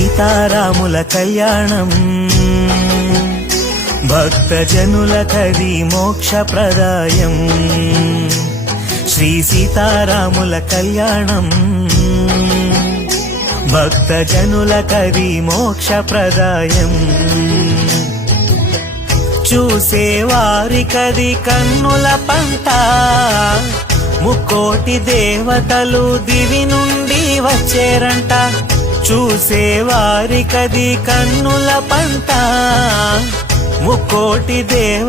సీతారాముల కళ్యాణం భక్తజనులకది మోక్షప్రదాయం శ్రీ సీతారాముల కళ్యాణం భక్తజనులకది మోక్షప్రదాయం చూసేవారికది కన్నుల పంట ముక్కోటి దేవతలు దివి నుండి వచ్చేరంట చూసేవారికది కన్నుల పంట ముక్కోటి దేవ